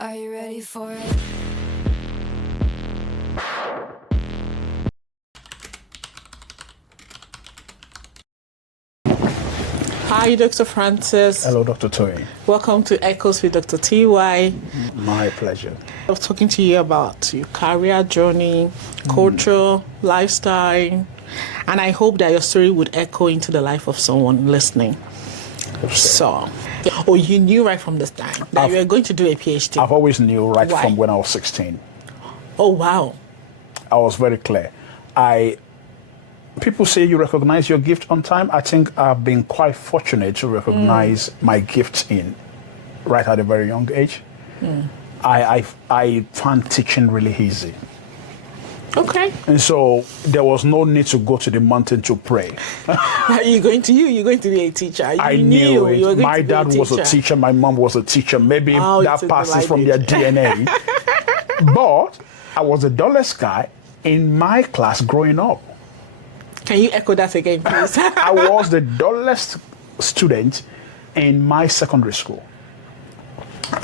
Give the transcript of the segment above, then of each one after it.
Are you ready for it? Hi, Dr. Francis. Hello, Dr. Toyin. Welcome to Echoes with Dr. TY. My pleasure. I was talking to you about your career journey, culture, lifestyle, and I hope that your story would echo into the life of someone listening. So, you knew right from the start that you were going to do a PhD. I've always knew right Why? from when I was 16. Oh, wow. I was very clear. People say you recognize your gift on time. I think I've been quite fortunate to recognize my gifts right at a very young age. I found teaching really easy. Okay. And so there was no need to go to the mountain to pray. You're going to be a teacher. I knew it. You were going My to be dad was a teacher. My mom was a teacher. Maybe that passes from their DNA. But I was the dullest guy in my class growing up. Can you echo that again, please? I was the dullest student in my secondary school.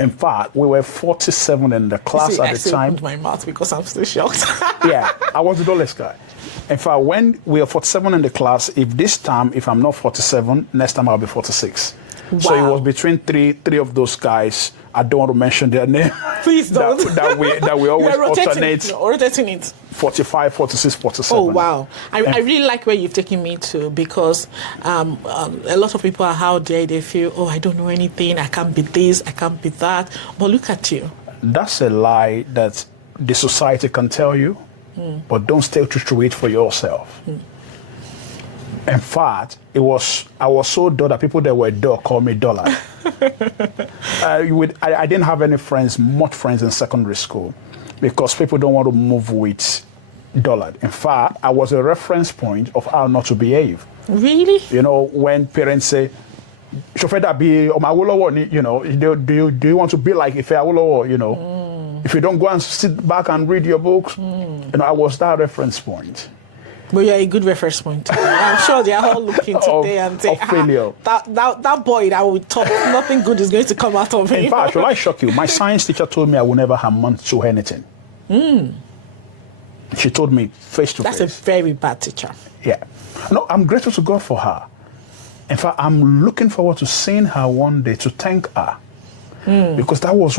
In fact, we were 47 in the class at the time. I my mouth because I'm still shocked. Yeah, I was the dullest guy. In fact, when we were 47 in the class, if I'm not 47, next time I'll be 46. Wow. So it was between three of those guys. I don't want to mention their name. Please don't. that we always alternate. Rotating it. 45, 46, 47. Oh, wow. I really like where you've taken me to, because a lot of people are out there, they feel, oh, I don't know anything, I can't be this, I can't be that. But look at you. That's a lie that the society can tell you, but don't stay true to it for yourself. In fact, I was so dull that people that were dull called me duller. I didn't have much friends in secondary school, because people don't want to move with dullard. In fact, I was a reference point of how not to behave. Really? You know, when parents say, "Shofeda be Awolowo," you know, do you want to be like Ife Awolowo? You know, if you don't go and sit back and read your books, you know, I was that reference point. But you're a good reference point. I'm sure they are all looking today and say, failure. That boy that we taught, nothing good is going to come out of him. In fact, should I shock you? My science teacher told me I will never amount to anything. She told me face to face. That's a very bad teacher. Yeah. No, I'm grateful to God for her. In fact, I'm looking forward to seeing her one day to thank her. Because those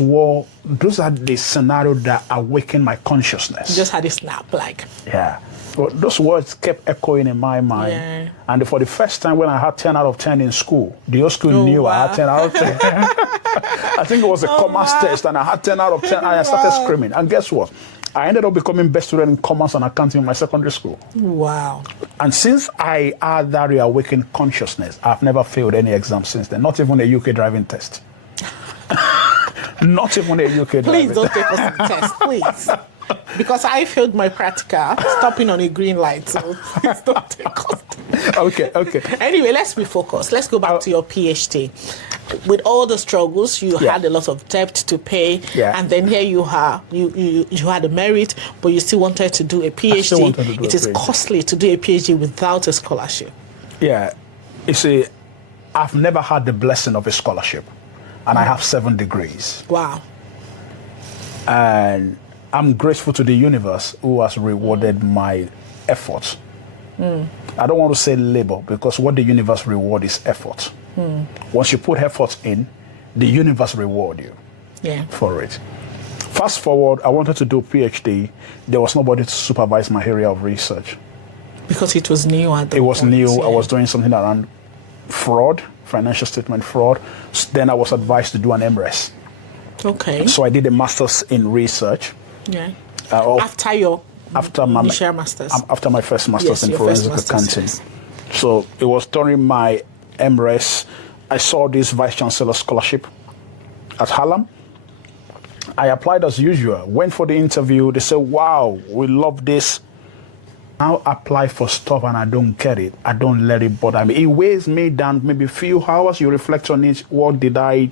are the scenarios that awaken my consciousness. You just had a snap, like. Yeah. But those words kept echoing in my mind. Yeah. And for the first time when I had 10 out of 10 in school, the whole school knew I had 10 out of 10. I think it was a commerce test, and I had 10 out of 10, and I started screaming. And guess what? I ended up becoming best student in commerce and accounting in my secondary school. Wow. And since I had that reawakened consciousness, I've never failed any exam since then, not even a UK driving test. Not even a UK driving test. Please don't take us to the test, please. Because I failed my practical, stopping on a green light, so please don't take us. Okay. Anyway, let's be focused. Let's go back to your PhD. With all the struggles, you had a lot of debt to pay, and then here you are. You had a merit, but you still wanted to do a PhD. It is costly to do a PhD without a scholarship. Yeah. You see, I've never had the blessing of a scholarship, and I have 7 degrees. Wow. And I'm grateful to the universe who has rewarded my efforts. I don't want to say labor, because what the universe reward is effort. Once you put effort in, the universe reward you for it. Fast forward, I wanted to do a PhD. There was nobody to supervise my area of research. Because it was new at the It was point, new. yeah. I was doing something around fraud, financial statement fraud. Then I was advised to do an MRes. Okay. So I did a master's in research. Yeah. After my initial master's. After my first master's in forensic accounting. Yes. So it was during my MRes, I saw this vice chancellor scholarship at Hallam. I applied as usual, went for the interview. They said, wow, we love this. Now apply for stuff and I don't get it. I don't let it bother me. It weighs me down maybe a few hours. You reflect on it. What did I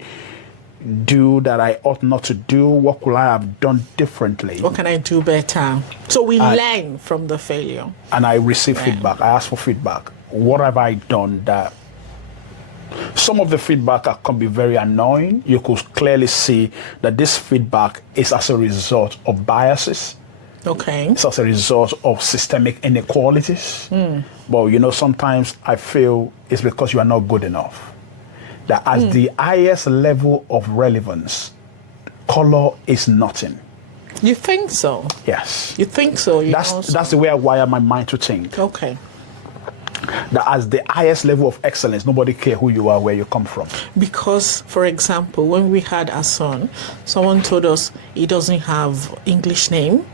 do that I ought not to do? What could I have done differently? What can I do better? So we learn from the failure. And I received feedback. I asked for feedback. What have I done that Some of the feedback can be very annoying. You could clearly see that this feedback is as a result of biases. Okay. It's as a result of systemic inequalities. But, sometimes I feel it's because you are not good enough. That at the highest level of relevance, color is nothing. You think so? Yes. You think so? That's the way I wire my mind to think. Okay. That as the highest level of excellence, nobody cares who you are, where you come from. Because, for example, when we had our son, someone told us he doesn't have English name.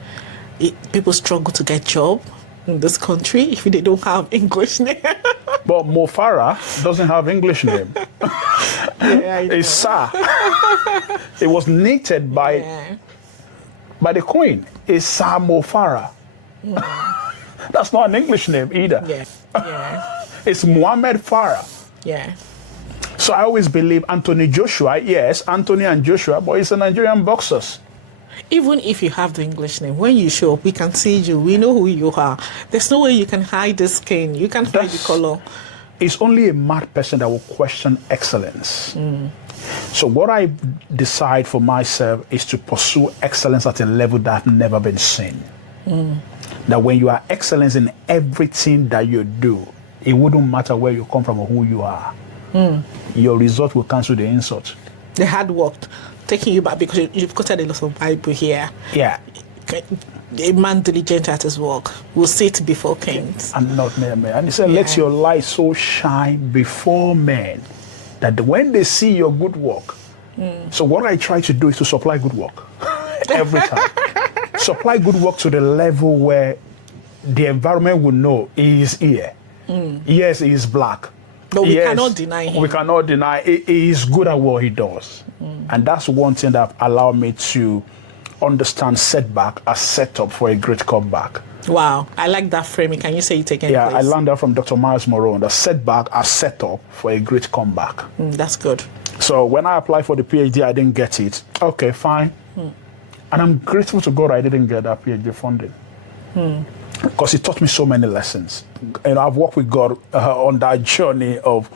People struggle to get job in this country if they don't have English name. But Mo Farah doesn't have English name. It's Sir. It was knitted by the Queen. It's Sir Mo Farah. That's not an English name either. It's Muhammad Farah. So I always believe Anthony Joshua, yes, Anthony and Joshua, but it's a Nigerian boxers. Even if you have the English name, when you show up, we can see you. We know who you are. There's no way you can hide the skin. You can hide the color. It's only a mad person that will question excellence. So what I decide for myself is to pursue excellence at a level that has never been seen. That when you are excellence in everything that you do, it wouldn't matter where you come from or who you are. Your result will cancel the insult. The hard work, taking you back, because you've quoted a lot of Bible here. Yeah. A man diligent at his work will sit before kings. And not men. And he said, let your light so shine before men that when they see your good work. So what I try to do is to supply good work every time. Supply good work to the level where the environment will know he is here. Yes, he is black. But we cannot deny him. We cannot deny he is good at what he does. And that's one thing that allowed me to understand setback as setup for a great comeback. Wow, I like that framing. Can you say it again, Yeah, please? I learned that from Dr. Miles Moreau, the setback as setup for a great comeback. That's good. So when I applied for the PhD, I didn't get it. Okay, fine. And I'm grateful to God I didn't get that PhD funding. Because it taught me so many lessons. And I've worked with God on that journey of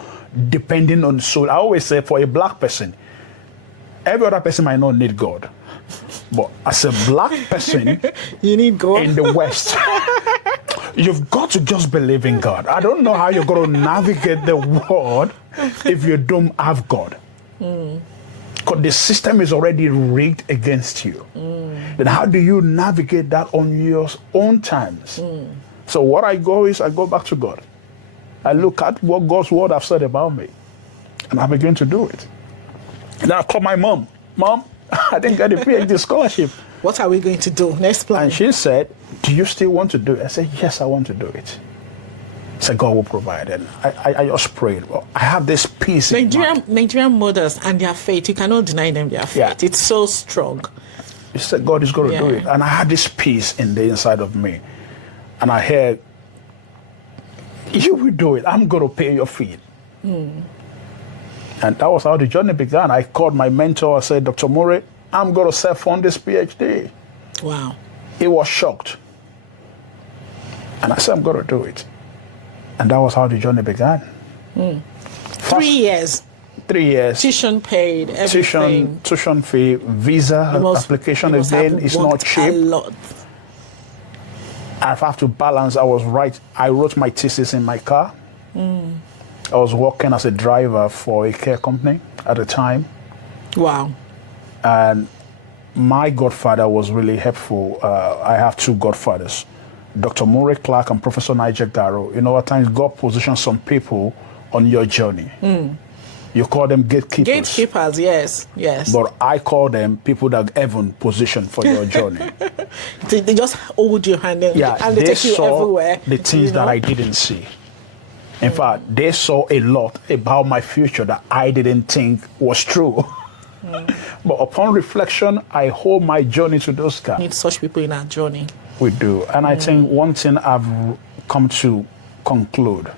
depending on soul. I always say for a black person, every other person might not need God. But as a black person, you need God in the West, you've got to just believe in God. I don't know how you're going to navigate the world if you don't have God. Because the system is already rigged against you. Then how do you navigate that on your own terms? So what I go back to God. I look at what God's word has said about me. And I begin to do it. And then I call my mom. Mom, I didn't get a PhD scholarship. What are we going to do? Next plan. And she said, do you still want to do it? I said, yes, I want to do it. I said, God will provide. And I just prayed. Well, I have this peace in mind. Nigerian mothers and their faith, you cannot deny them their faith. Yeah. It's so strong. He said, God is going to do it. And I had this peace in the inside of me. And I heard, you will do it. I'm going to pay your fee. And that was how the journey began. I called my mentor. I said, Dr. Murray, I'm going to self-fund this PhD. Wow. He was shocked. And I said, I'm going to do it. And that was how the journey began. 3 years. 3 years. Tuition paid, everything. Tuition fee, visa application again. It's not cheap. A lot. I have to balance. I wrote my thesis in my car. I was working as a driver for a care company at the time. Wow. And my godfather was really helpful. I have two godfathers, Dr. Murray Clark and Professor Nigel Garrow. You know, at times God positions some people on your journey. You call them gatekeepers. Gatekeepers, yes. But I call them people that heaven positioned for your journey. They just hold your hand and they take you everywhere. The things that I didn't see. In fact, they saw a lot about my future that I didn't think was true. But upon reflection, I hold my journey to those guys. We need such people in our journey. We do. And I think one thing I've come to conclude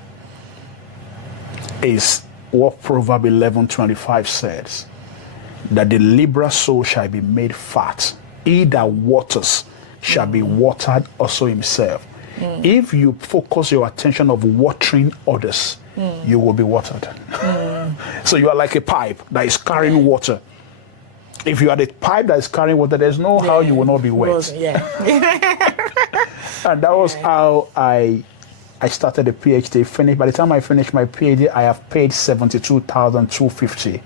is what Proverbs 11:25 says, that the liberal soul shall be made fat. He that waters shall be watered also himself. If you focus your attention of watering others, you will be watered. So you are like a pipe that is carrying water. If you are the pipe that is carrying water, there's no how you will not be wet. And that was how I started the PhD. Finished. By the time I finished my PhD, I have paid $72,250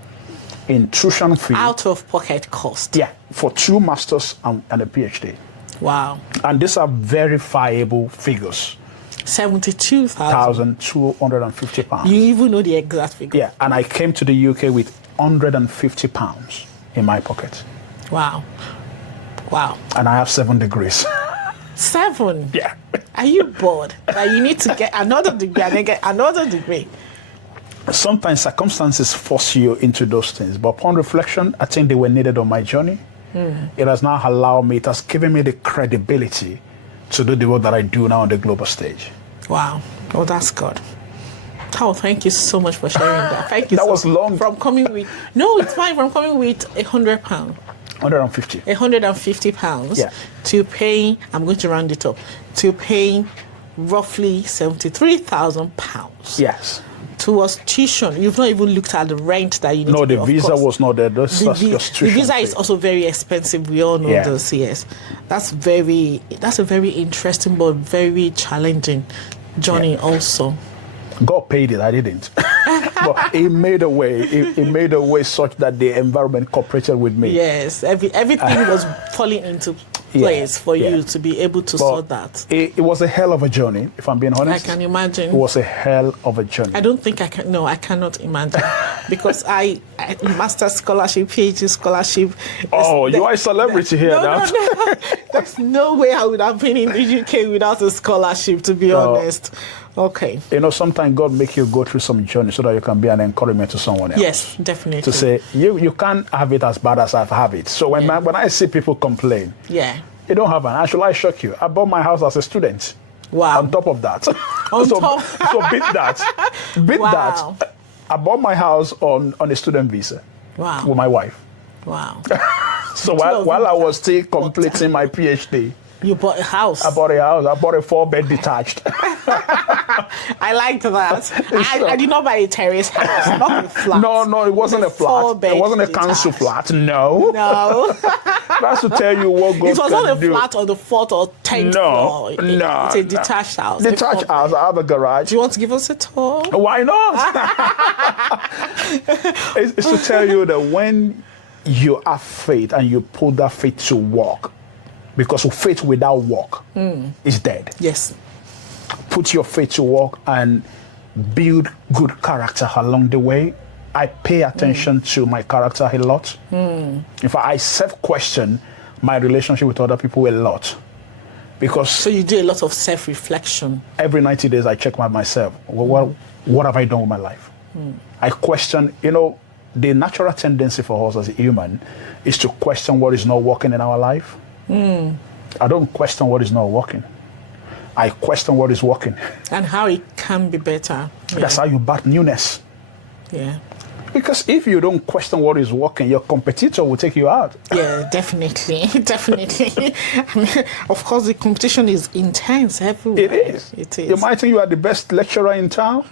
in tuition fee. Out of pocket cost. Yeah, for 2 masters and a PhD. Wow. And these are verifiable figures. £72,250. You even know the exact figure. Yeah, and I came to the UK with £150 in my pocket. Wow. Wow. And I have 7 degrees. 7? Yeah. Are you bored? That you need to get another degree and then get another degree? Sometimes circumstances force you into those things. But upon reflection, I think they were needed on my journey. It has now allowed me, it has given me the credibility to do the work that I do now on the global stage. Wow. Oh, that's good. Oh, thank you so much for sharing that. Thank you. That was long. From coming with, no, it's fine. From coming with £100. 150. £150. Yeah. To paying, I'm going to round it up, to paying roughly £73,000. Yes. Towards tuition. You've not even looked at the rent that you need to pay. No, the visa was not there. That's just tuition. The visa is also very expensive. We all know this, yes. That's a very interesting but very challenging journey also. God paid it, I didn't. But He made a way. He made a way such that the environment cooperated with me. Yes, everything was falling into place for you to be able to sort that. It was a hell of a journey, if I'm being honest. I can imagine. It was a hell of a journey. I don't think I can. No, I cannot imagine because I master's scholarship, PhD scholarship. Oh, you are a celebrity here now. No. There's no way I would have been in the UK without a scholarship, to be honest. Okay. You know, sometimes God make you go through some journey so that you can be an encouragement to someone else. Yes, definitely. To say, you can't have it as bad as I have it. So when I see people complain, you don't have an. And shall I shock you? I bought my house as a student. Wow. On top of that. So beat that. Wow. That. I bought my house on a student visa. Wow. With my wife. Wow. So while I was still completing my PhD, you bought a house. I bought a house. I bought a 4-bed detached. I liked that. I did not buy a terrace house, not a flat. No, it wasn't a flat. It wasn't a council flat. No. That's to tell you what God can do. It was not a flat on the 4th or 10th floor. No. It's a detached house. Detached house. I have a garage. Do you want to give us a tour? Why not? It's to tell you that when you have faith and you put that faith to work, because faith without work is dead. Yes. Put your faith to work and build good character along the way. I pay attention to my character a lot. In fact, I self-question my relationship with other people a lot. Because so you do a lot of self-reflection. Every 90 days I check myself. What have I done with my life? I question, the natural tendency for us as a human is to question what is not working in our life. I don't question what is not working. I question what is working. And how it can be better. That's how you bat newness. Yeah. Because if you don't question what is working, your competitor will take you out. Yeah, definitely. Definitely. Of course, the competition is intense everywhere. It is. You might think you are the best lecturer in town.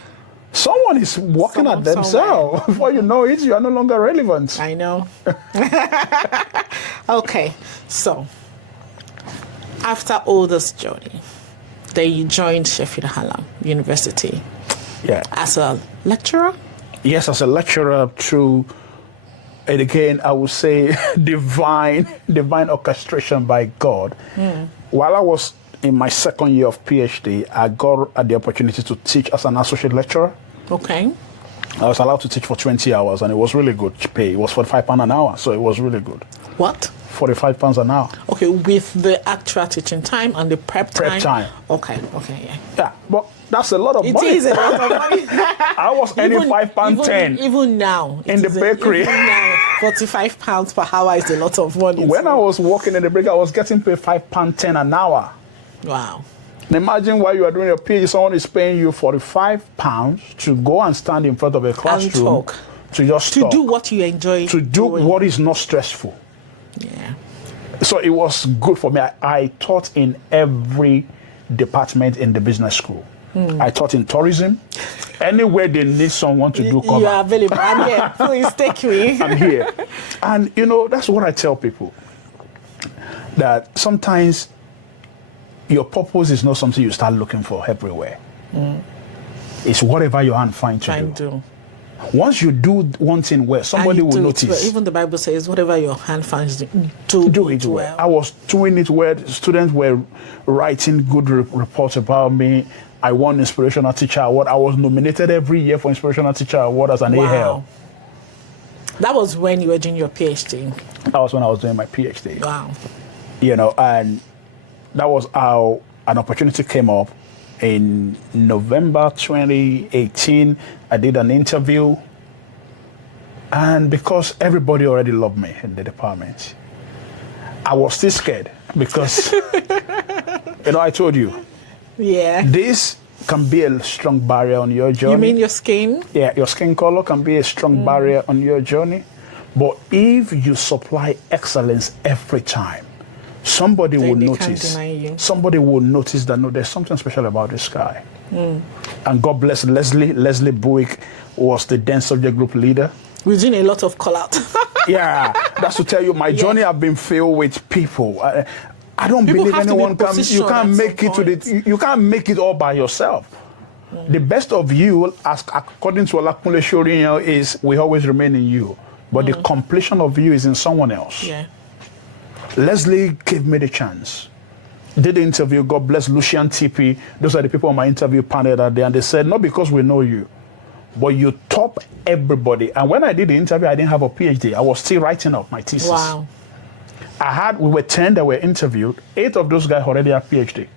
Someone is working at themselves. Before you know it, you are no longer relevant. I know. Okay, so after all this journey, then you joined Sheffield Hallam University. Yeah. As a lecturer? Yes, as a lecturer through, and again, I would say divine orchestration by God. While I was in my second year of PhD, I got the opportunity to teach as an associate lecturer. Okay. I was allowed to teach for 20 hours, and it was really good pay. It was £45 an hour, so it was really good. What? £45 an hour. Okay, with the actual teaching time and the prep time? Prep time. Okay, yeah. Yeah, but that's a lot of money. It is a lot of money. I was earning £5.10. Even now. In the bakery. Even now, £45 per hour is a lot of money. When I was working in the bakery, I was getting paid £5.10 an hour. Wow. Imagine while you are doing your PhD, someone is paying you £45 to go and stand in front of a classroom. And talk. To just talk. To do what you enjoy. To do what is not stressful. Yeah. So it was good for me. I taught in every department in the business school. I taught in tourism. Anywhere they need someone to do cover. You are available. I'm here. Please take me. I'm here. And, that's what I tell people. That sometimes your purpose is not something you start looking for everywhere. It's whatever your hand finds to do. Once you do one thing well, somebody will notice. Well. Even the Bible says, whatever your hand finds to do it well. I was doing it well. Students were writing good reports about me. I won Inspirational Teacher Award. I was nominated every year for Inspirational Teacher Award as an AL. That was when you were doing your PhD. That was when I was doing my PhD. Wow. And that was how an opportunity came up. In November 2018, I did an interview. And because everybody already loved me in the department, I was still scared because, I told you. Yeah. This can be a strong barrier on your journey. You mean your skin? Yeah, your skin color can be a strong barrier on your journey. But if you supply excellence every time, somebody will notice. Somebody will notice that, no, there's something special about this guy. And God bless Leslie. Leslie Buick was the dance subject group leader. We're doing a lot of call-out. Yeah, that's to tell you, my journey have been filled with people. I don't believe anyone can. You can't make it you can't make it all by yourself. The best of you, as according to Olakunle Shorinyo, is we always remain in you, but the completion of you is in someone else. Yeah. Leslie gave me the chance. Did the interview. God bless Lucian TP. Those are the people on my interview panel that day, and they said, not because we know you, but you top everybody. And when I did the interview, I didn't have a PhD. I was still writing up my thesis. Wow. We were 10 that were interviewed. 8 of those guys already have PhD.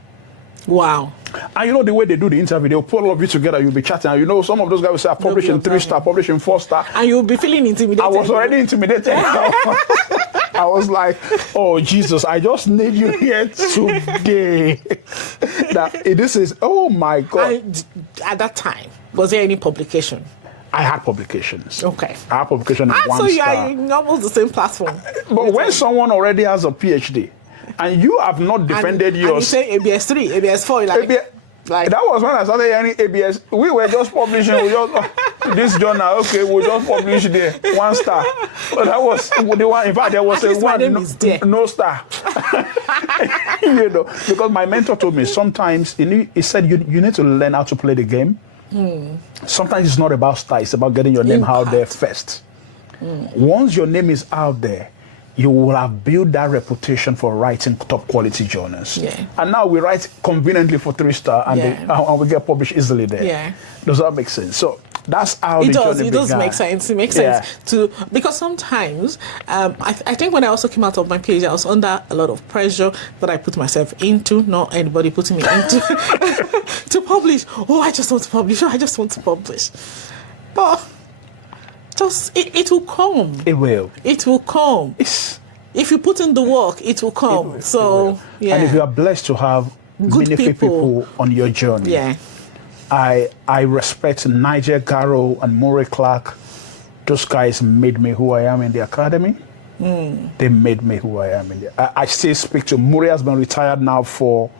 Wow. And the way they do the interview, they'll put all of you together, you'll be chatting. And some of those guys will say, I published in 3-star, published in 4-star. And you'll be feeling intimidated. I was already intimidated. I was like, oh, Jesus, I just need you here today. This is, oh my God. At that time, was there any publication? I had publications. Okay. I had publication in 1 so you star. are in almost the same platform. But when someone already has a PhD, and you have not defended yours. And you say ABS 3, ABS 4, like that was when I started hearing ABS. We were just publishing. This journal, okay, we'll just publish there 1 star. But that was the one. In fact, there was a one no star. Because my mentor told me sometimes he said you need to learn how to play the game. Sometimes it's not about star; it's about getting your name out there first. Once your name is out there, you will have built that reputation for writing top quality journals. Yeah. And now we write conveniently for 3-star and we get published easily there. Yeah. Does that make sense? So that's how the journey began. It does make sense. It makes sense because sometimes I think when I also came out of my PhD, I was under a lot of pressure that I put myself into, not anybody putting me into to publish. Oh, I just want to publish. Oh, I just want to publish. But it will come. It will. It will come. If you put in the work, it will come. Yeah. And if you are blessed to have many people on your journey, I respect Nigel Garrow and Murray Clark. Those guys made me who I am in the academy. They made me who I am in the. I still speak to Murray. Has been retired now for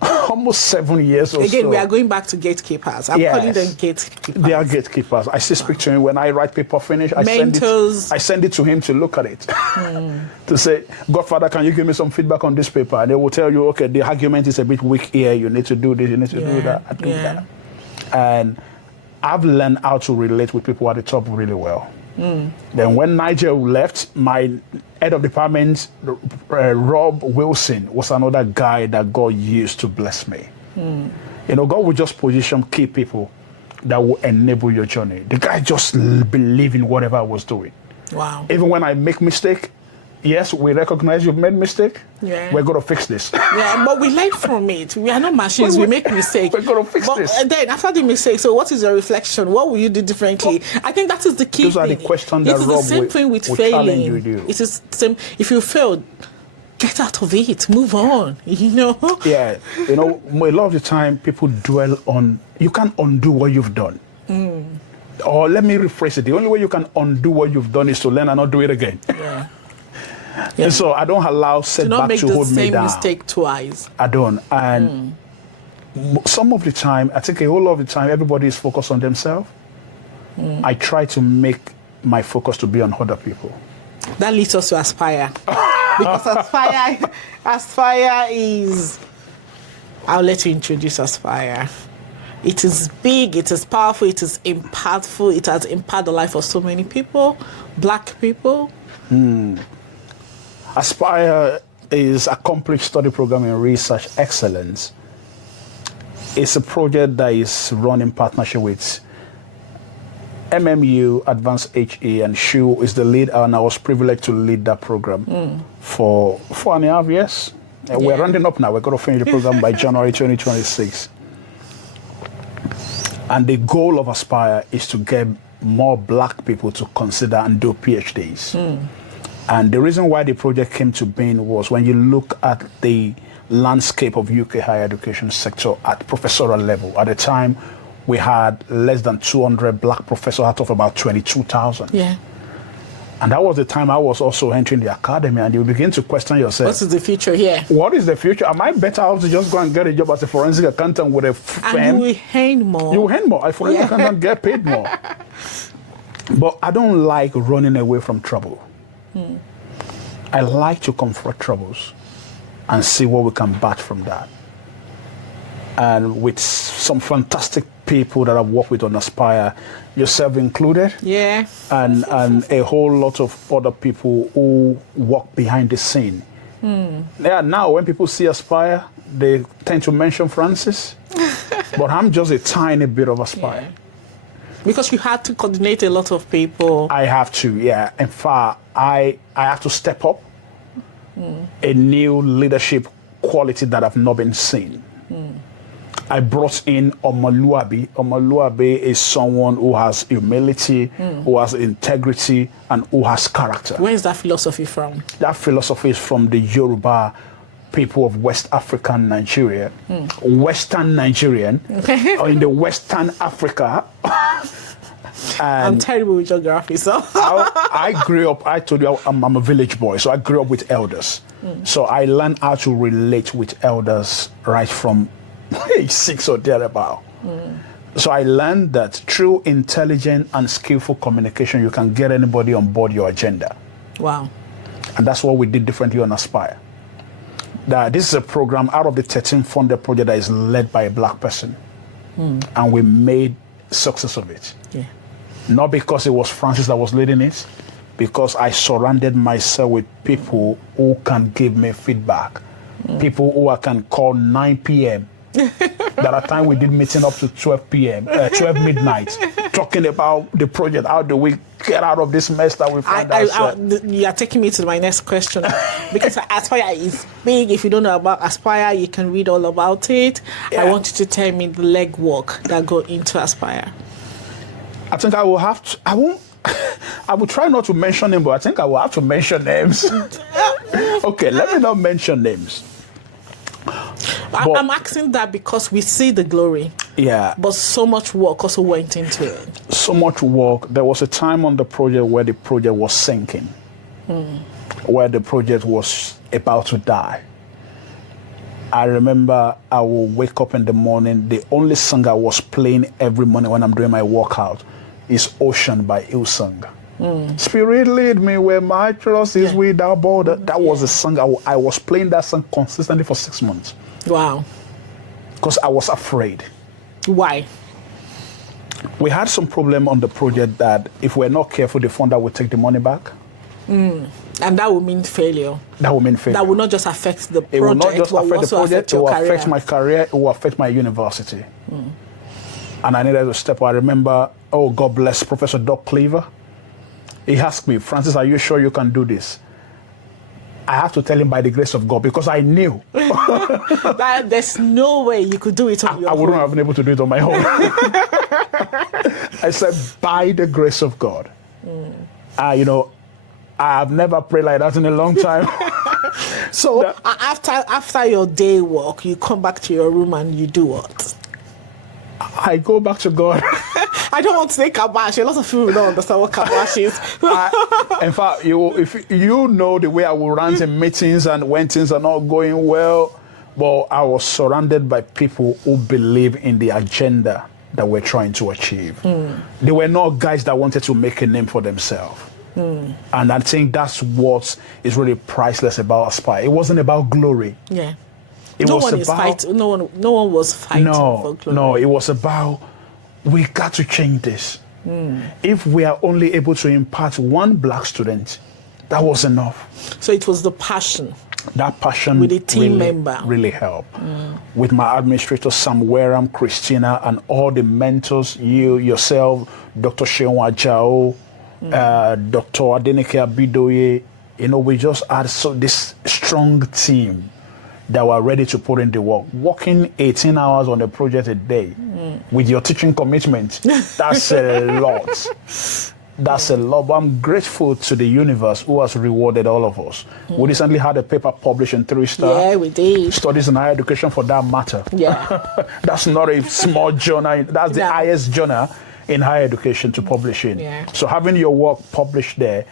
almost 7 years or so. Again, we are going back to gatekeepers. I'm calling them gatekeepers. They are gatekeepers. I still speak to him when I write paper finish. I send it to him to look at it. To say, Godfather, can you give me some feedback on this paper? And they will tell you, okay, the argument is a bit weak here. You need to do this. You need to do that. I do that. And I've learned how to relate with people at the top really well. Then when Nigel left, my head of department, Rob Wilson, was another guy that God used to bless me. God will just position key people that will enable your journey. The guy just believed in whatever I was doing. Wow. Even when I make mistake, yes, we recognize you've made mistake. Yeah. We're going to fix this. Yeah, but we learn from it. We are not machines. We make mistakes. We're going to fix this. And then after the mistake, so what is your reflection? What will you do differently? I think that is the key. Those are the questions that Rob will challenge you. It is the same thing with failing. It is the same. If you failed, get out of it. Move on. Yeah. A lot of the time people dwell on, you can't undo what you've done. Or let me rephrase it. The only way you can undo what you've done is to learn and not do it again. Yeah. And so I don't allow setback to hold me down. Do not make the same mistake twice. I don't. And some of the time, I think a whole lot of the time, everybody is focused on themselves. I try to make my focus to be on other people. That leads us to Aspire. Because Aspire is... I'll let you introduce Aspire. It is big, it is powerful, it is impactful, it has impacted the life of so many people, Black people. Aspire is a complete study program in research excellence. It's a project that is run in partnership with MMU, Advanced HE, and SHU is the lead, and I was privileged to lead that program for 4.5 years. We're rounding up now. We're going to finish the program by January 2026. And the goal of Aspire is to get more Black people to consider and do PhDs. And the reason why the project came to being was when you look at the landscape of UK higher education sector at professorial level. At the time, we had less than 200 Black professors out of about 22,000. Yeah. And that was the time I was also entering the academy, and you begin to question yourself. What is the future here? What is the future? Am I better off to just go and get a job as a forensic accountant with a firm? And you will earn more. You will earn more. A forensic accountant get paid more. But I don't like running away from trouble. I like to confront troubles and see what we can batch from that. And with some fantastic people that I've worked with on Aspire, yourself included. Yeah. And a whole lot of other people who work behind the scene. Yeah, now when people see Aspire, they tend to mention Francis. But I'm just a tiny bit of Aspire. Yeah. Because you had to coordinate a lot of people. I have to, yeah. In fact, I have to step up a new leadership quality that I've not been seen. I brought in Omoluabi. Omoluabi is someone who has humility, who has integrity, and who has character. Where is that philosophy from? That philosophy is from the Yoruba people of West African Nigeria, Western Nigerian, or in the Western Africa. I'm terrible with geography, so. I grew up, I told you I'm a village boy, so I grew up with elders. So I learned how to relate with elders right from age 6 or thereabout. So I learned that through intelligent and skillful communication, you can get anybody on board your agenda. Wow. And that's what we did differently on Aspire. That this is a program out of the 13 funded project that is led by a Black person. And we made success of it. Yeah. Not because it was Francis that was leading it, because I surrounded myself with people who can give me feedback. People who I can call 9 p.m. There are times we did meeting up to 12 p.m., 12 midnight, talking about the project. How do we get out of this mess that we find ourselves? You are taking me to my next question. Because Aspire is big. If you don't know about Aspire, you can read all about it. Yeah. I want you to tell me the legwork that go into Aspire. I think I will have to, I will try not to mention them, but I think I will have to mention names. Okay, let me not mention names. I'm asking that because we see the glory. Yeah. But so much work also went into it. So much work. There was a time on the project where the project was sinking, where the project was about to die. I remember I will wake up in the morning. The only song I was playing every morning when I'm doing my workout is Ocean by Ilsung. Spirit lead me where my trust is without border. That was the song. I was playing that song consistently for 6 months. Wow. Because I was afraid. Why? We had some problem on the project that if we're not careful, the funder will take the money back. And that will mean failure. That will mean failure. That will not just affect the project. It will not just affect the project. It will affect my career. It will affect my university. And I needed to step up. I remember, oh, God bless Professor Doc Cleaver. He asked me, Francis, are you sure you can do this? I have to tell him by the grace of God, because I knew. That there's no way you could do it on your own. I wouldn't have been able to do it on my own. I said, by the grace of God. I've never prayed like that in a long time. So after your day work, you come back to your room and you do what? I go back to God. I don't want to say kabash. A lot of people don't understand what kabash is. In fact, if you know the way I will rant in meetings and when things are not going well, But I was surrounded by people who believe in the agenda that we're trying to achieve. They were not guys that wanted to make a name for themselves. And I think that's what is really priceless about Aspire. It wasn't about glory. Yeah. No one was fighting for glory. No, it was about, we got to change this. If we are only able to impart one black student, that was enough. So it was the passion. That passion with a team member really helped. With my administrator, Sam Wareham, Christina, and all the mentors, you, yourself, Dr. Shewa Jao, Dr. Adenike Abidoye, we just had this strong team that were ready to put in the work. Working 18 hours on a project a day with your teaching commitment, that's a lot. That's a lot. But I'm grateful to the universe who has rewarded all of us. We recently had a paper published in 3-Star. Yeah, we did. Studies in Higher Education, for that matter. Yeah. That's not a small journal. That's the highest journal in higher education to publish in. Yeah. So having your work published there.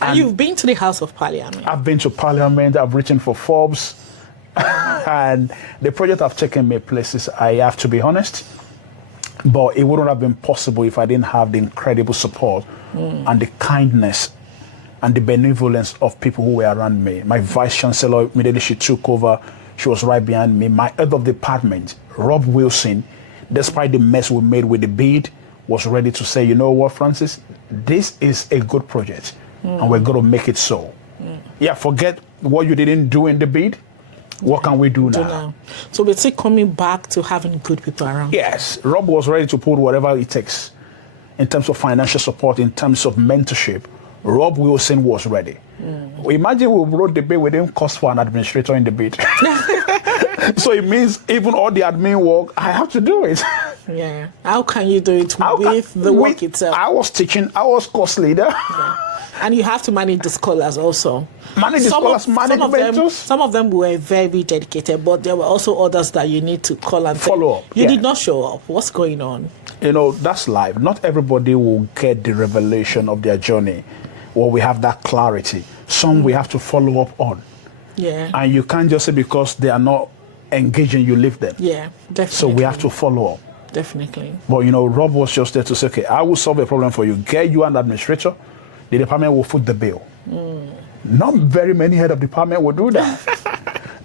And you've been to the House of Parliament. I've been to Parliament. I've written for Forbes. And the project have taken me places, I have to be honest. But it wouldn't have been possible if I didn't have the incredible support and the kindness and the benevolence of people who were around me. My vice chancellor, immediately she took over, she was right behind me. My head of department, Rob Wilson, despite the mess we made with the bid, was ready to say, you know what, Francis, this is a good project and we're going to make it so. Yeah, forget what you didn't do in the bid. What can we do now? So we're still coming back to having good people around. Yes, Rob was ready to put whatever it takes in terms of financial support, in terms of mentorship. Rob Wilson was ready. Imagine we wrote the bid, we didn't cost for an administrator in the bid. So it means even all the admin work, I have to do it. Yeah. How can you do it with the work itself? I was teaching, I was course leader. Yeah. And you have to manage the scholars also. Manage the scholars, manage mentors. Some of them were very dedicated, but there were also others that you need to call and follow up. You did not show up. What's going on? That's life. Not everybody will get the revelation of their journey, or we have that clarity. Some we have to follow up on. Yeah. And you can't just say because they are not engaging, you leave them. Yeah, definitely. So we have to follow up. Definitely. But Rob was just there to say, okay, I will solve a problem for you. Get you an administrator. The department will foot the bill. Not very many head of department will do that.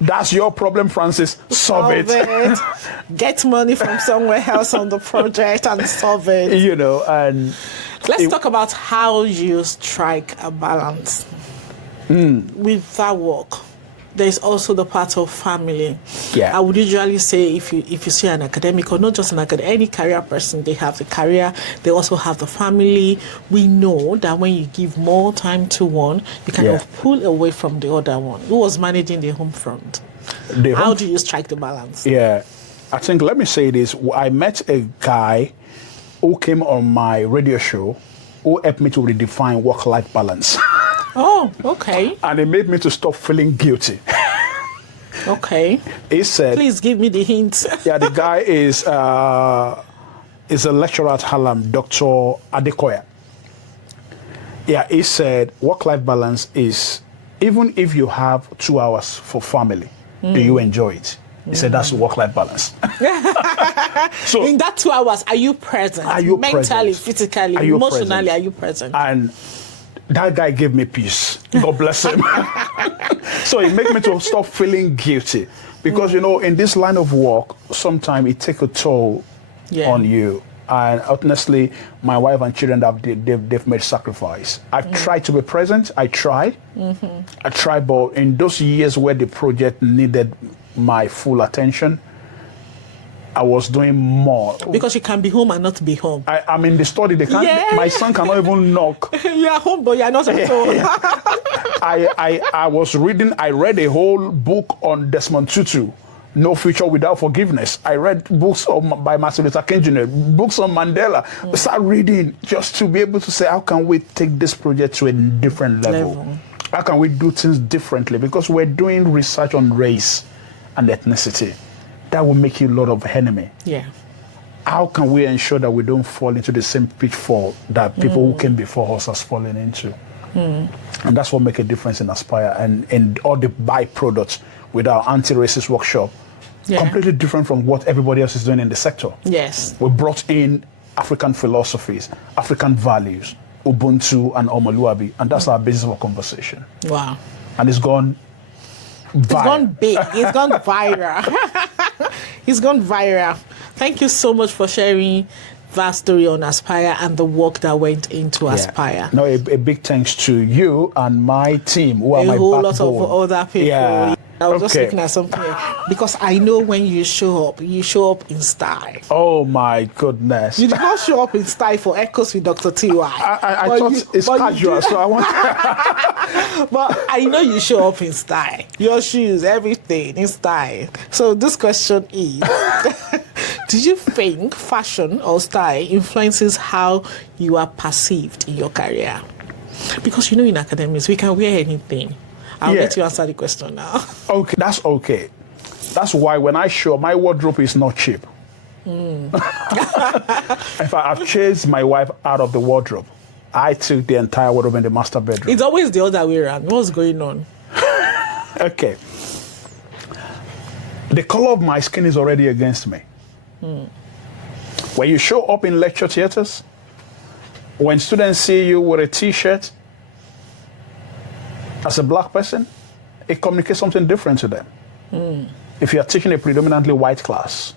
That's your problem, Francis. Solve it. Get money from somewhere else on the project and solve it. And let's talk about how you strike a balance with that work. There's also the part of family. Yeah. I would usually say if you see an academic, or not just an academic, any career person, they have the career, they also have the family. We know that when you give more time to one, you kind of pull away from the other one. Who was managing the home front? How do you strike the balance? Yeah. I think, let me say this. I met a guy who came on my radio show who helped me to redefine work-life balance. Oh, okay. And it made me to stop feeling guilty. Okay. He said... Please give me the hints. Yeah, the guy is a lecturer at Hallam, Dr. Adekoya. Yeah, he said work-life balance is, even if you have 2 hours for family, do you enjoy it? He said that's work-life balance. So in that 2 hours, are you present? Are you mentally, present? physically, Are you emotionally, present? are you present? And that guy gave me peace. God bless him. So it made me to stop feeling guilty. Because, in this line of work, sometimes it takes a toll on you. And honestly, my wife and children, they've made sacrifice. I've tried to be present. I try. I try, but in those years where the project needed my full attention, I was doing more. Because you can be home and not be home. I'm in the study. They can't. My son cannot even knock. You're at home, but you're not at home. I was reading. I read a whole book on Desmond Tutu, No Future Without Forgiveness. I read books by Martin Luther King Jr., books on Mandela. I started reading just to be able to say, how can we take this project to a different level? How can we do things differently? Because we're doing research on race and ethnicity. That will make you a lot of enemy. Yeah. How can we ensure that we don't fall into the same pitfall that people who came before us has fallen into? And that's what makes a difference in Aspire and all the byproducts with our anti-racist workshop, completely different from what everybody else is doing in the sector. Yes. We brought in African philosophies, African values, Ubuntu and Omoluabi, and that's our basis of conversation. Wow. And it's gone viral. It's gone big. It's gone viral. It's gone viral. Thank you so much for sharing that story on Aspire and the work that went into Aspire. No, a big thanks to you and my team, who are my backbone. A whole lot of other people. Yeah. I was just looking at something because I know when you show up in style. Oh my goodness. You did not show up in style for Echoes with Dr. T.Y. I thought it's casual, so I want But I know you show up in style. Your shoes, everything in style. So this question is, do you think fashion or style influences how you are perceived in your career? Because in academics, we can wear anything. I'll let you answer the question now. Okay, that's okay. That's why when I show my wardrobe is not cheap. In fact, I've chased my wife out of the wardrobe. I took the entire wardrobe in the master bedroom. It's always the other way around. What's going on? Okay. The color of my skin is already against me. When you show up in lecture theaters, when students see you with a t-shirt, as a black person, it communicates something different to them. If you are teaching a predominantly white class.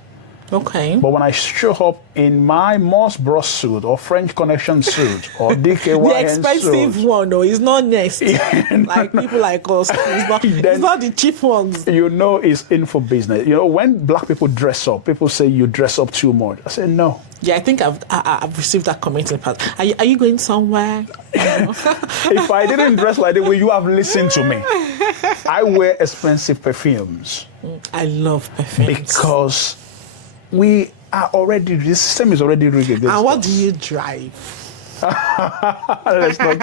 Okay. But when I show up in my Moss Bros suit or French Connection suit or DKYN the expensive suit, one, no, it's not Nest. Like people like us, it's not the cheap ones. You know it's in for business. You know, when black people dress up, people say you dress up too much. I say no. Yeah, I think I've received that comment in the past. Are you going somewhere? If I didn't dress like that, will you have listened to me? I wear expensive perfumes. I love perfumes. Because we are already, the system is already rigged against us. And what do you drive? Let's not,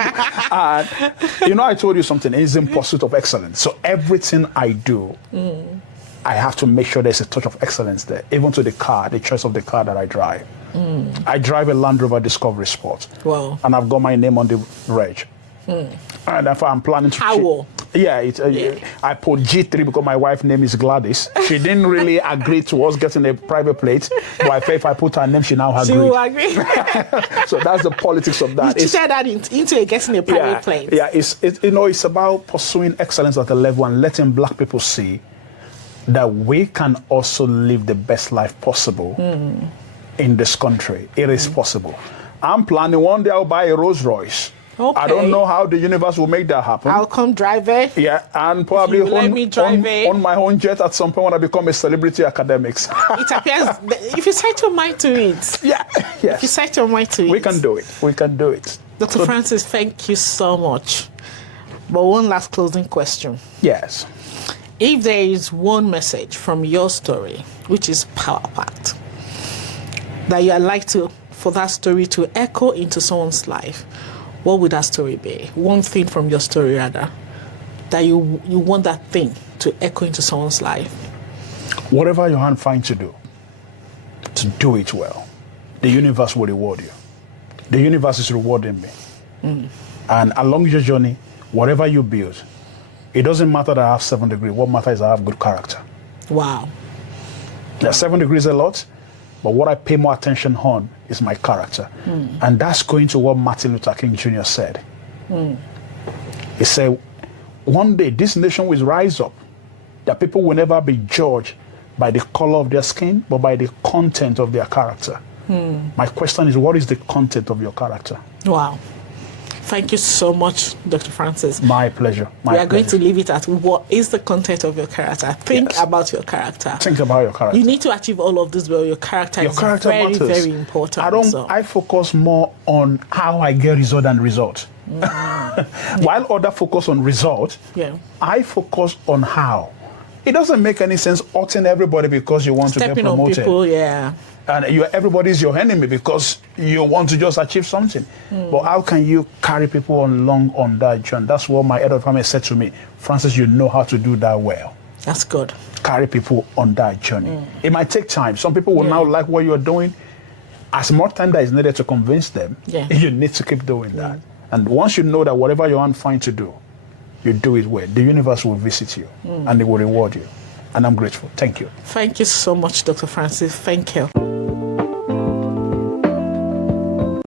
I told you something. It's in pursuit of excellence. So everything I do, I have to make sure there's a touch of excellence there, even to the car, the choice of the car that I drive. I drive a Land Rover Discovery Sport. Wow. And I've got my name on the reg. And if I'm planning to... I put G3 because my wife's name is Gladys. She didn't really agree to us getting a private plate, but I felt if I put her name, she now agreed. She will agree. So that's the politics of that. You said that into getting a private plate. Yeah, it's about pursuing excellence at a level and letting black people see that we can also live the best life possible in this country. It is possible. I'm planning one day I'll buy a Rolls Royce. Okay. I don't know how the universe will make that happen. I'll come drive it. Yeah, and probably on my own jet at some point when I become a celebrity academics. It appears, if you set your mind to it. Yeah, yes. If you set your mind to it. We can do it. We can do it. Dr. Francis, thank you so much. But one last closing question. Yes. If there is one message from your story, which is power-packed, that you would like for that story to echo into someone's life, what would that story be? One thing from your story, rather, that you want that thing to echo into someone's life. Whatever your hand finds to do it well. The universe will reward you. The universe is rewarding me. And along your journey, whatever you build, it doesn't matter that I have 7 degrees. What matters is I have good character. Wow. Yeah, 7 degrees a lot, but what I pay more attention on is my character. And that's going to what Martin Luther King Jr. said. He said, one day this nation will rise up, that people will never be judged by the color of their skin, but by the content of their character. My question is, what is the content of your character? Wow. Thank you so much, Dr. Francis. My pleasure. We are going to leave it at what is the content of your character. Think about your character. Think about your character. You need to achieve all of this, but your character is very, matters. very important. I focus more on how I get result than result. While others focus on result, I focus on how. It doesn't make any sense outing everybody because you want to get promoted. Stepping on people, And everybody's your enemy because you want to just achieve something. But how can you carry people along on that journey? That's what my head of family said to me. Francis, you know how to do that well. That's good. Carry people on that journey. It might take time. Some people will now like what you're doing. As much time that is needed to convince them, you need to keep doing that. And once you know that whatever your hand finds to do, you do it well, the universe will visit you and it will reward you. And I'm grateful. Thank you. Thank you so much, Dr. Francis. Thank you.